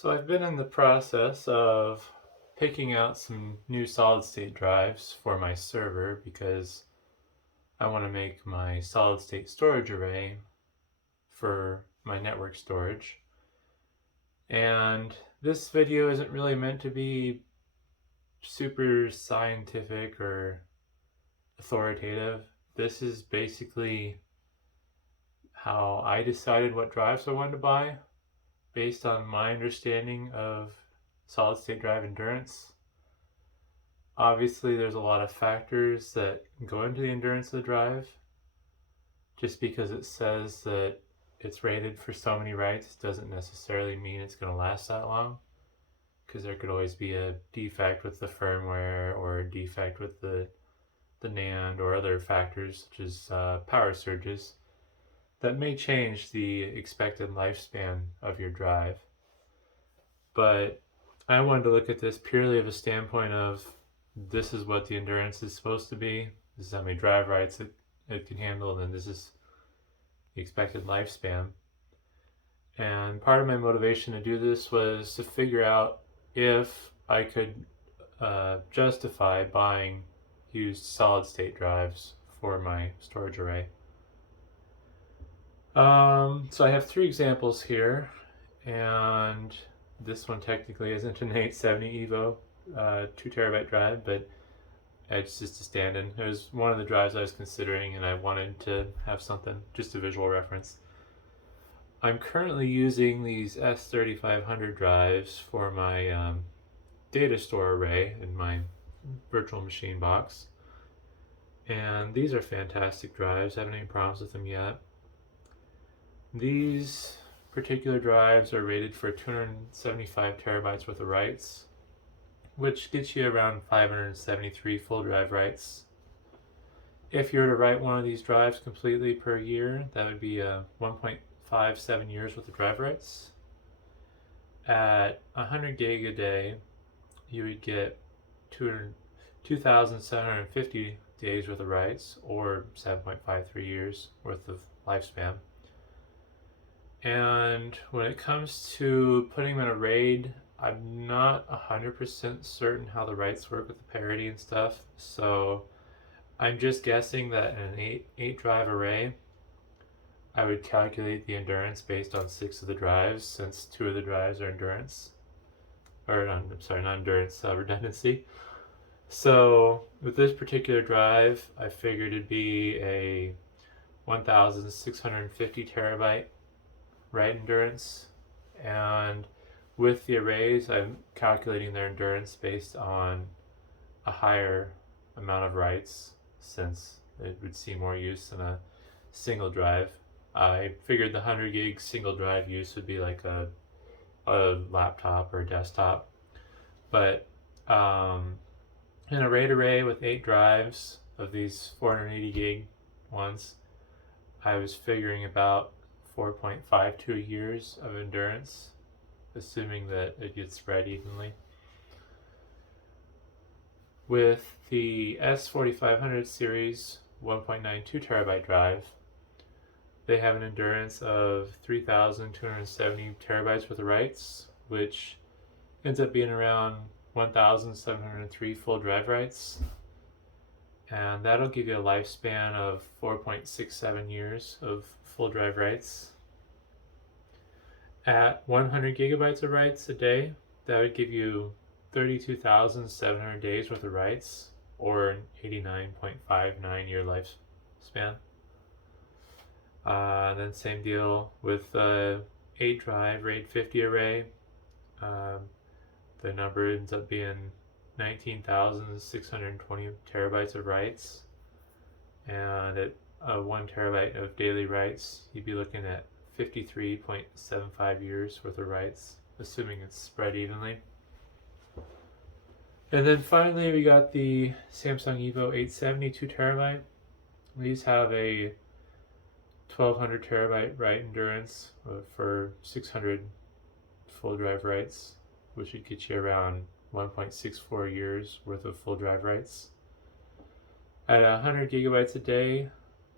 So I've been in the process of picking out some new solid state drives for my server because I want to make my solid state storage array for my network storage. And this video isn't really meant to be super scientific or authoritative. This is basically how I decided what drives I wanted to buy based on my understanding of solid state drive endurance. Obviously, there's a lot of factors that go into the endurance of the drive. Just because it says that it's rated for so many writes doesn't necessarily mean it's going to last that long, because there could always be a defect with the firmware or a defect with the NAND or other factors such as power surges that may change the expected lifespan of your drive. But I wanted to look at this purely of a standpoint of this is what the endurance is supposed to be. This is how many drive writes it can handle, and then this is the expected lifespan. And part of my motivation to do this was to figure out if I could justify buying used solid state drives for my storage array. So I have three examples here, and this one technically isn't an 870 Evo 2 terabyte drive, but it's just a stand-in. It was one of the drives I was considering, and I wanted to have something, just a visual reference. I'm currently using these S3500 drives for my data store array in my virtual machine box. And these are fantastic drives. I haven't any problems with them yet. These particular drives are rated for 275 terabytes worth of writes, which gets you around 573 full drive writes. If you were to write one of these drives completely per year, that would be 1.57 years worth of drive writes. At 100 gig a day, you would get 2,750 days worth of writes, or 7.53 years worth of lifespan. And when it comes to putting them in a RAID, I'm not 100% certain how the writes work with the parity and stuff, so I'm just guessing that in an 8 drive array, I would calculate the endurance based on 6 of the drives, since 2 of the drives are endurance. I'm sorry, not endurance, redundancy. So with this particular drive, I figured it'd be a 1,650 terabyte write endurance, and with the arrays, I'm calculating their endurance based on a higher amount of writes, since it would see more use than a single drive. I figured the 100 gig single drive use would be like a laptop or a desktop, but in a RAID array with 8 drives of these 480 gig ones, I was figuring about 4.52 years of endurance, assuming that it gets spread evenly. With the S4500 series 1.92 terabyte drive, they have an endurance of 3,270 terabytes worth of writes, which ends up being around 1,703 full drive writes. And that'll give you a lifespan of 4.67 years of full drive writes. At 100 gigabytes of writes a day, that would give you 32,700 days worth of writes, or an 89.59 year lifespan. Then same deal with 8 drive RAID 50 array. The number ends up being 19,620 terabytes of writes, and at 1 terabyte of daily writes, you'd be looking at 53.75 years worth of writes, assuming it's spread evenly. And then finally, we got the Samsung Evo 870 2 terabyte. These have a 1,200 terabyte write endurance for 600 full drive writes, which would get you around 1.64 years worth of full drive writes. At 100 gigabytes a day,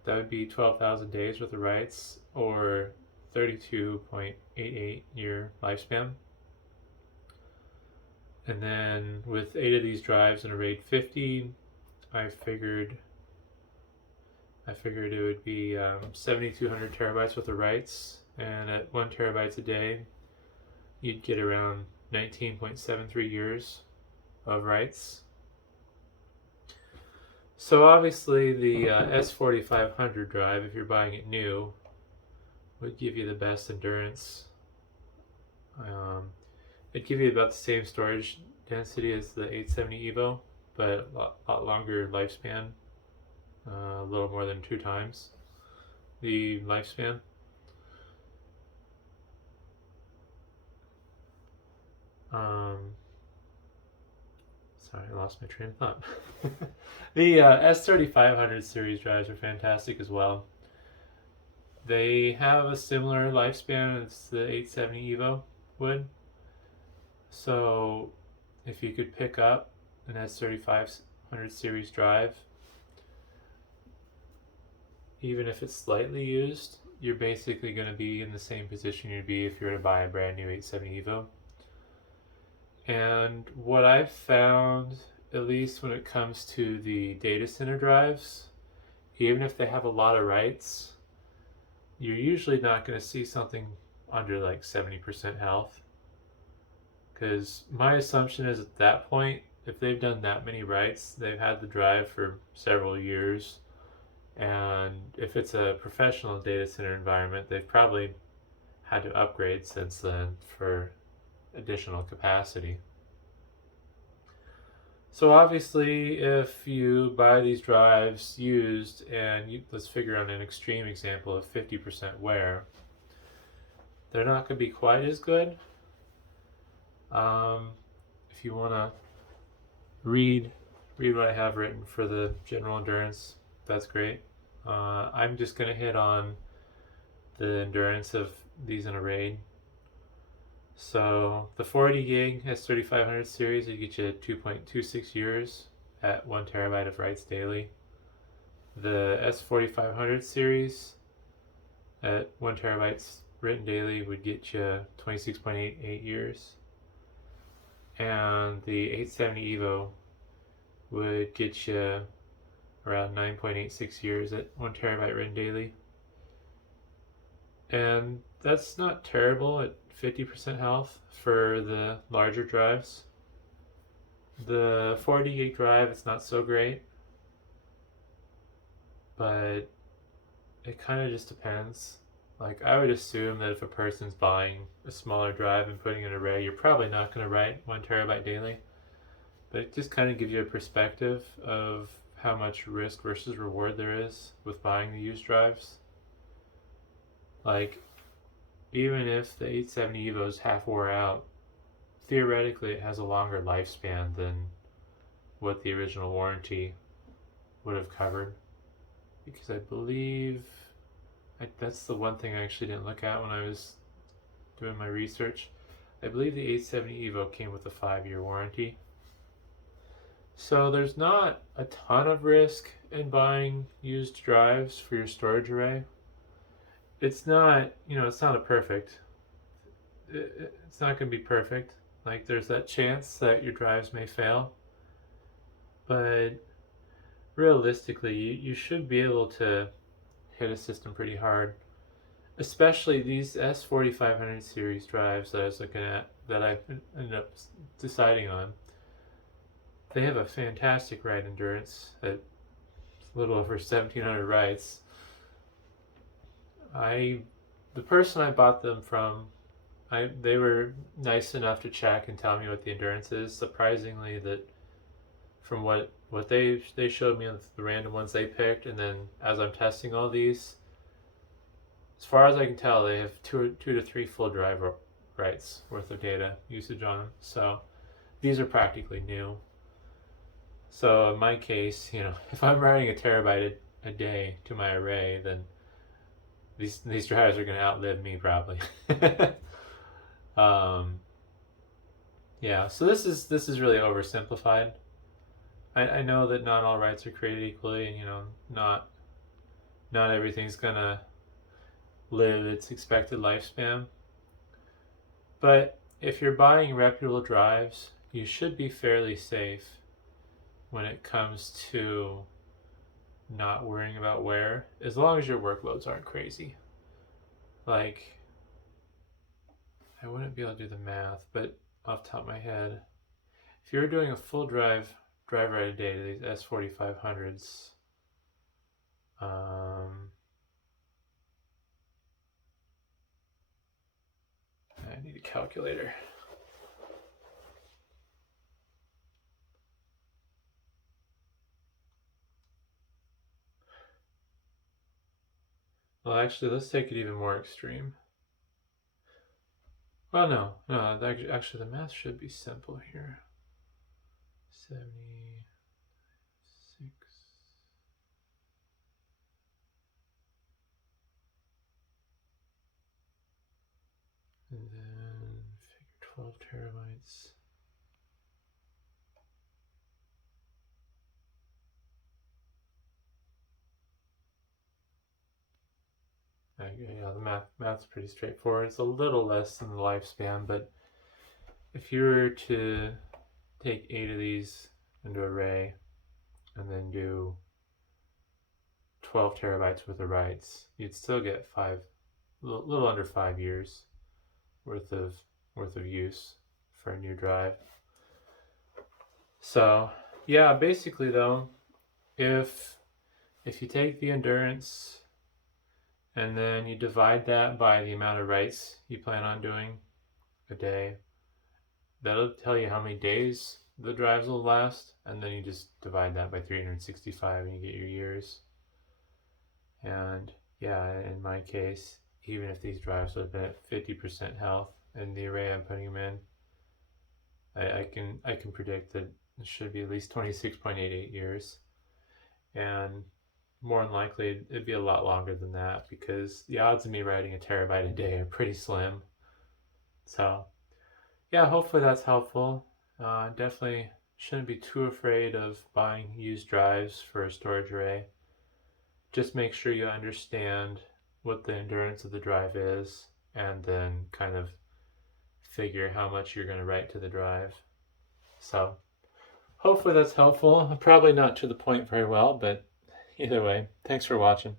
that would be 12,000 days worth of writes, or 32.88 year lifespan. And then with 8 of these drives in a RAID 50, I figured it would be 7,200 terabytes worth of writes, and at 1 terabytes a day, you'd get around 19.73 years of writes. So obviously the S4500 drive, if you're buying it new, would give you the best endurance. It'd give you about the same storage density as the 870 Evo, but a lot longer lifespan, a little more than 2 times the lifespan. Sorry, I lost my train of thought. The S3500 series drives are fantastic as well. They have a similar lifespan as the 870 Evo would. So if you could pick up an S3500 series drive, even if it's slightly used, you're basically going to be in the same position you'd be if you were to buy a brand new 870 Evo. And what I've found, at least when it comes to the data center drives, even if they have a lot of writes, you're usually not going to see something under like 70% health. Because my assumption is at that point, if they've done that many writes, they've had the drive for several years. And if it's a professional data center environment, they've probably had to upgrade since then for additional capacity. So obviously, if you buy these drives used, and let's figure on an extreme example of 50% wear, they're not going to be quite as good. If you want to read what I have written for the general endurance, that's great. I'm just going to hit on the endurance of these in a RAID. So the 40 gig S3500 series would get you 2.26 years at 1 terabyte of writes daily. The S4500 series at 1 terabytes written daily would get you 26.88 years. And the 870 Evo would get you around 9.86 years at 1 terabyte written daily. And that's not terrible at 50% health for the larger drives. The 40 gig drive, it's not so great, but it kind of just depends. Like, I would assume that if a person's buying a smaller drive and putting in an array, you're probably not going to write 1 terabyte daily. But it just kind of gives you a perspective of how much risk versus reward there is with buying the used drives. Like, even if the 870 Evo is half wore out, theoretically it has a longer lifespan than what the original warranty would have covered. Because I believe that's the one thing I actually didn't look at when I was doing my research. I believe the 870 Evo came with a 5-year warranty. So there's not a ton of risk in buying used drives for your storage array. It's not, it's not it's not going to be perfect. Like, there's that chance that your drives may fail. But realistically, you should be able to hit a system pretty hard. Especially these S4500 series drives that I was looking at, that I ended up deciding on. They have a fantastic write endurance at a little over 1,700 writes. The person I bought them from, they were nice enough to check and tell me what the endurance is. Surprisingly, that from what they showed me on the random ones they picked, and then as I'm testing all these, as far as I can tell, they have two to three full drive writes worth of data usage on them. So these are practically new. So in my case, if I'm writing a terabyte a day to my array, then these drives are going to outlive me probably. Yeah, so this is really oversimplified. I know that not all writes are created equally, and not everything's gonna live its expected lifespan. But if you're buying reputable drives, you should be fairly safe when it comes to not worrying about wear, as long as your workloads aren't crazy. Like, I wouldn't be able to do the math, but off the top of my head, if you're doing a full drive ride a day to these S4500s, I need a calculator. Well, actually, let's take it even more extreme. Well, no, actually, the math should be simple here. 76. And then figure 12 terabytes. Yeah, the math's pretty straightforward. It's a little less than the lifespan, but if you were to take 8 of these into array and then do 12 terabytes worth of writes, you'd still get a little under 5 years worth of use for a new drive. So yeah, basically though, if you take the endurance and then you divide that by the amount of writes you plan on doing a day, that'll tell you how many days the drives will last, and then you just divide that by 365 and you get your years. And yeah, in my case, even if these drives would have been at 50% health in the array I'm putting them in, I can predict that it should be at least 26.88 years, and more than likely it'd be a lot longer than that because the odds of me writing a terabyte a day are pretty slim. So yeah, hopefully that's helpful. Definitely shouldn't be too afraid of buying used drives for a storage array. Just make sure you understand what the endurance of the drive is, and then kind of figure how much you're going to write to the drive. So hopefully that's helpful. Probably not to the point very well, but either way, thanks for watching.